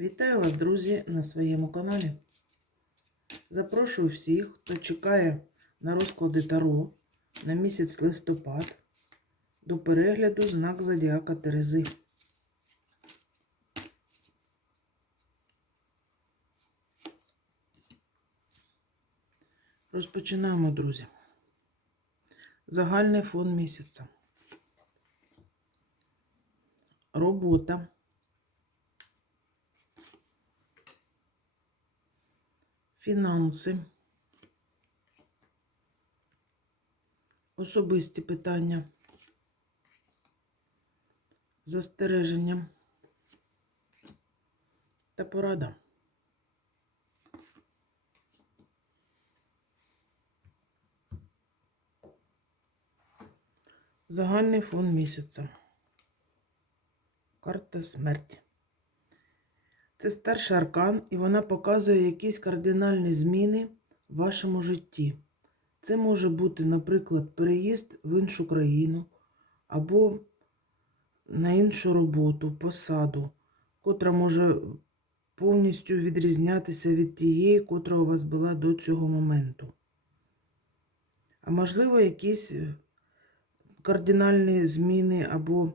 Вітаю вас, друзі, на своєму каналі. Запрошую всіх, хто чекає на розклади Таро на місяць листопад до перегляду знак Зодіака Терези. Розпочинаємо, друзі. Загальний фон місяця. Робота. Фінанси. Особисті питання. Застереження та порада. Загальний фон місяця. Карта смерті. Це старший аркан, і вона показує якісь кардинальні зміни в вашому житті. Це може бути, наприклад, переїзд в іншу країну або на іншу роботу, посаду, котра може повністю відрізнятися від тієї, котра у вас була до цього моменту. А можливо, якісь кардинальні зміни, або,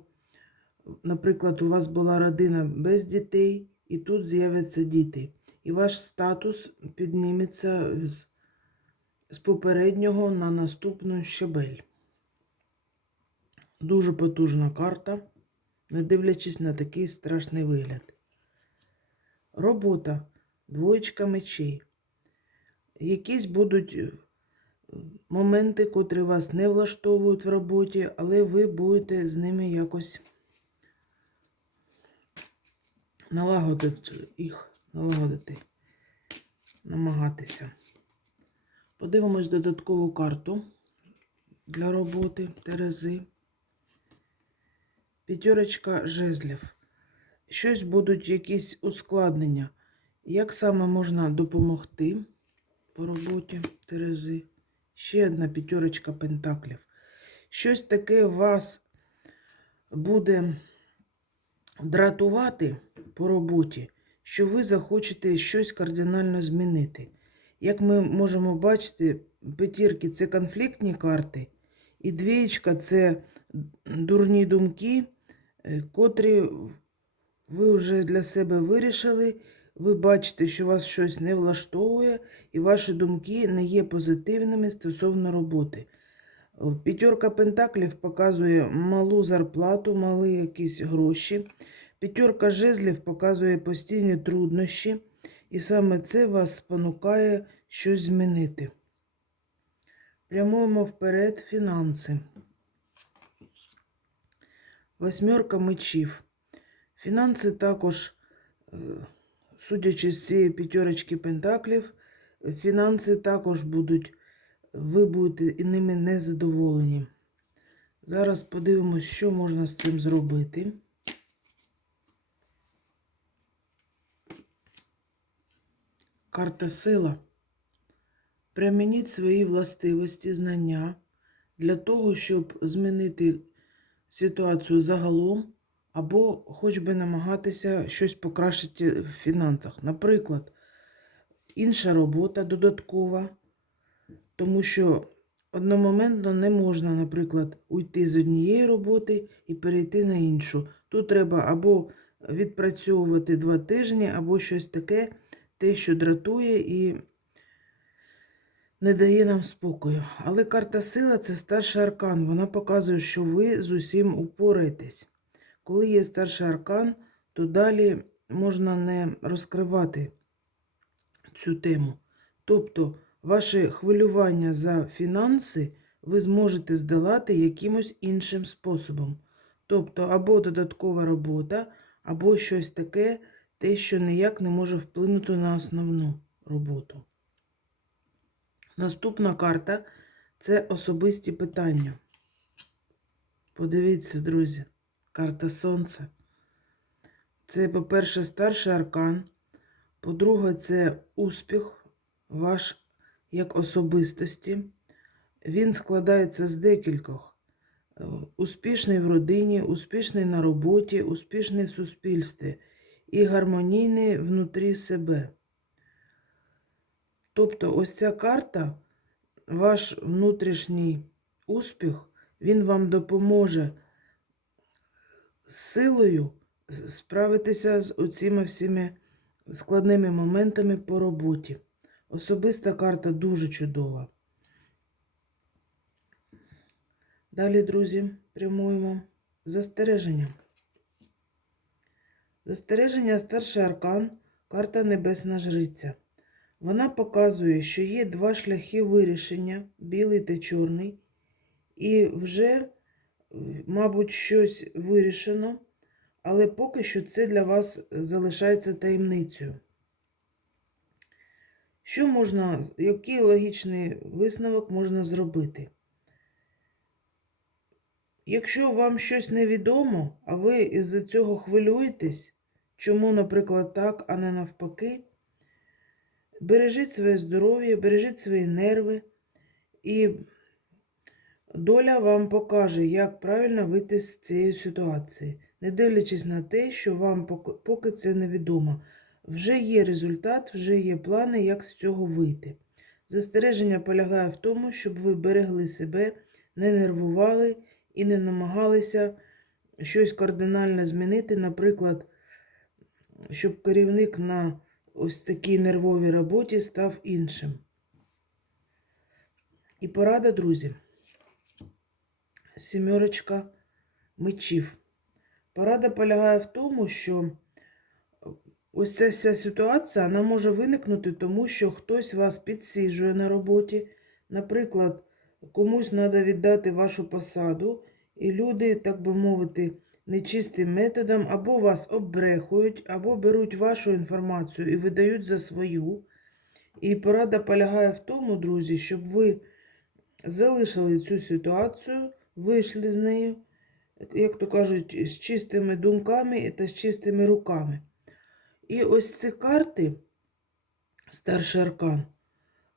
наприклад, у вас була родина без дітей, і тут з'являться діти. І ваш статус підніметься з, з попереднього на наступну щабель. Дуже потужна карта, не дивлячись на такий страшний вигляд. Робота, двоєчка мечей. Якісь будуть моменти, котрі вас не влаштовують в роботі, але ви будете з ними якось налагодити їх, налагодити, намагатися. Подивимось додаткову карту для роботи Терези. П'ятерочка жезлів. Щось будуть якісь ускладнення. Як саме можна допомогти по роботі Терези? Ще одна п'ятерочка пентаклів. Щось таке вас буде дратувати по роботі, що ви захочете щось кардинально змінити. Як ми можемо бачити, п'ятірки це конфліктні карти, і двієчка це дурні думки, котрі ви вже для себе вирішили. Ви бачите, що вас щось не влаштовує, і ваші думки не є позитивними стосовно роботи. П'ятерка пентаклів показує малу зарплату, малі якісь гроші. П'ятерка жезлів показує постійні труднощі, і саме це вас спонукає щось змінити. Прямуємо вперед фінанси. Восьмерка мечів. Фінанси також, судячи з цієї п'ятерочки пентаклів, фінанси також будуть, ви будете ними незадоволені. Зараз подивимось, що можна з цим зробити. Карта сила. Примініть свої властивості, знання для того, щоб змінити ситуацію загалом, або хоч би намагатися щось покращити в фінансах. Наприклад, інша робота додаткова, тому що одномоментно не можна, наприклад, уйти з однієї роботи і перейти на іншу. Тут треба або відпрацьовувати два тижні, або щось таке, те, що дратує і не дає нам спокою. Але карта сила це старший аркан. Вона показує, що ви з усім упораєтесь. Коли є старший аркан, то далі можна не розкривати цю тему. Тобто, ваше хвилювання за фінанси ви зможете здолати якимось іншим способом. Тобто, або додаткова робота, або щось таке, те, що ніяк не може вплинути на основну роботу. Наступна карта це особисті питання. Подивіться, друзі, карта Сонця. Це, по-перше, старший аркан. По-друге, це успіх ваш як особистості. Він складається з декількох. Успішний в родині, успішний на роботі, успішний в суспільстві. і гармонійний внутрі себе. Тобто, ось ця карта, ваш внутрішній успіх, він вам допоможе силою справитися з оціми всіми складними моментами по роботі. Особиста карта дуже чудова. Далі, друзі, прямуємо. Застереження. Застереження старший аркан, карта Небесна Жриця. Вона показує, що є два шляхи вирішення білий та чорний, і вже, е, мабуть, щось вирішено, але поки що це для вас залишається таємницею. Що можна, який логічний висновок можна зробити? Якщо вам щось невідомо, а ви із-за цього хвилюєтесь, чому, наприклад, так, а не навпаки, бережіть своє здоров'я, бережіть свої нерви, і доля вам покаже, як правильно вийти з цієї ситуації, не дивлячись на те, що вам поки- це невідомо. Вже є результат, вже є плани, як з цього вийти. Застереження полягає в тому, щоб ви берегли себе, не нервували і не намагалися щось кардинально змінити, наприклад, щоб керівник на ось такій нервовій роботі став іншим. І порада, друзі. Сімерочка мечів. Порада полягає в тому, що ось ця вся ситуація вона може виникнути, тому що хтось вас підсіжує на роботі. Наприклад, комусь треба віддати вашу посаду, і люди, так би мовити, нечистим методом або вас оббрехують, або беруть вашу інформацію і видають за свою. І порада полягає в тому, друзі, щоб ви залишили цю ситуацію, вийшли з нею, як то кажуть, з чистими думками та з чистими руками. І ось ці карти, старший аркан,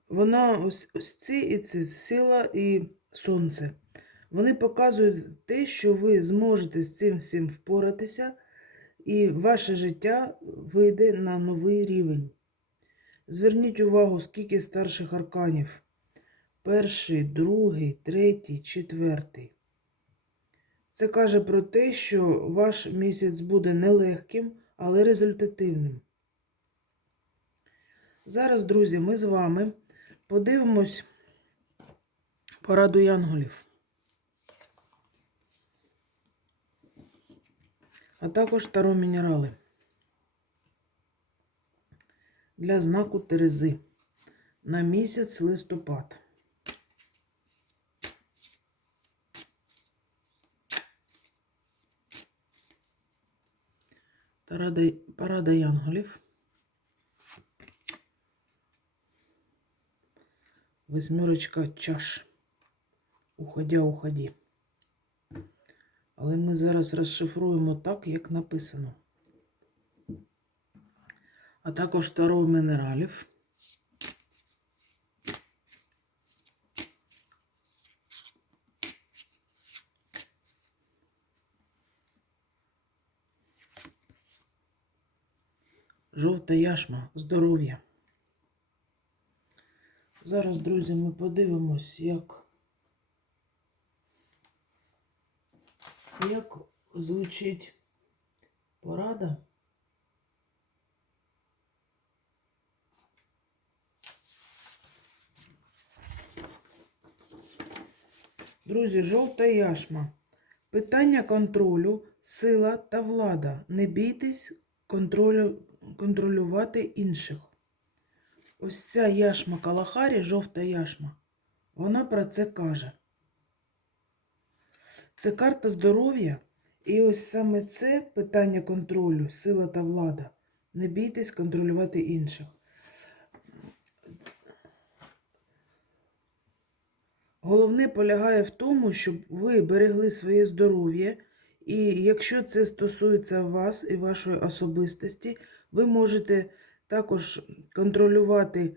вона ось, ось ці і це сила і сонце. Вони показують те, що ви зможете з цим всім впоратися, і ваше життя вийде на новий рівень. Зверніть увагу, скільки старших арканів. Перший, другий, третій, четвертий. Це каже про те, що ваш місяць буде нелегким, але результативним. Зараз, друзі, ми з вами подивимось пораду янголів. А також таро мінерали для знаку Терези на місяць листопад. Тарада, парада янголів. Восьмерочка чаш. Уходя, уході. Але ми зараз розшифруємо так, як написано. А також таро мінералів. Жовта яшма, здоров'я. Зараз, друзі, ми подивимось, як, як звучить порада. Друзі, жовта яшма. Питання контролю, сила та влада. Не бійтесь контролю, контролювати інших. Ось ця яшма Калахарі, жовта яшма, вона про це каже. Це карта здоров'я, і ось саме це питання контролю, сила та влада. Не бійтесь контролювати інших. Головне полягає в тому, щоб ви берегли своє здоров'я, і якщо це стосується вас і вашої особистості, ви можете також контролювати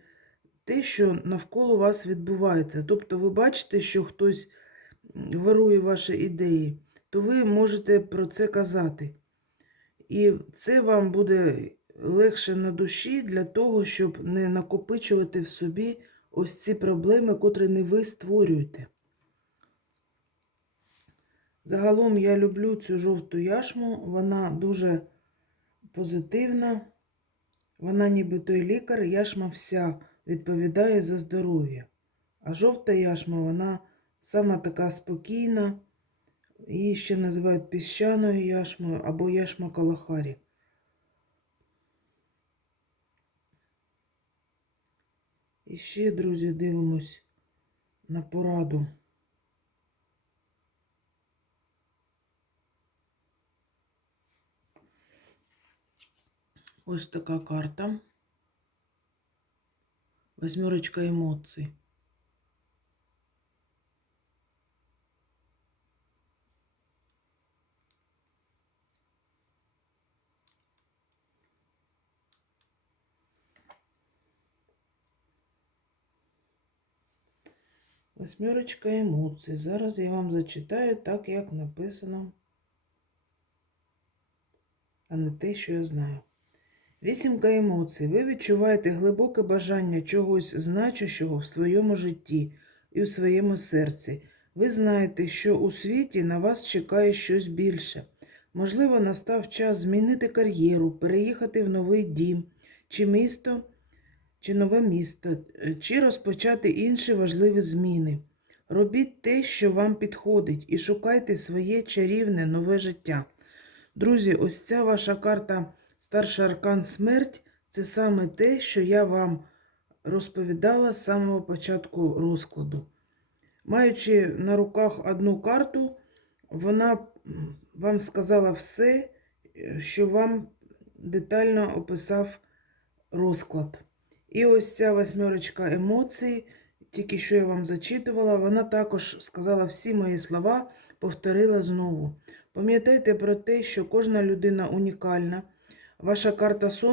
те, що навколо вас відбувається. Тобто ви бачите, що хтось м, вирує ваші ідеї, то ви можете про це казати. І це вам буде легше на душі для того, щоб не накопичувати в собі ось ці проблеми, котрі не ви створюєте. Загалом я люблю цю жовту яшму, вона дуже позитивна. Вона ніби той лікар, яшма вся відповідає за здоров'я. А жовта яшма, вона сама така спокійна. Її ще називають піщаною яшмою або яшма Калахарі. І ще, друзі, дивимось на пораду. Ось така карта. Восьмерочка емоцій. Восьмерочка емоцій. Зараз я вам зачитаю так, як написано, а не те, що я знаю. Вісімка емоцій. Ви відчуваєте глибоке бажання чогось значущого в своєму житті і у своєму серці. Ви знаєте, що у світі на вас чекає щось більше. Можливо, настав час змінити кар'єру, переїхати в новий дім, чи місто, чи нове місто, чи розпочати інші важливі зміни. Робіть те, що вам підходить, і шукайте своє чарівне нове життя. Друзі, ось ця ваша карта Старший аркан смерть це саме те, що я вам розповідала з самого початку розкладу. Маючи на руках одну карту, вона вам сказала все, що вам детально описав розклад. І ось ця восьмерочка емоцій, тільки що я вам зачитувала, вона також сказала всі мої слова, повторила знову. Пам'ятайте про те, що кожна людина унікальна. Ваша карта сон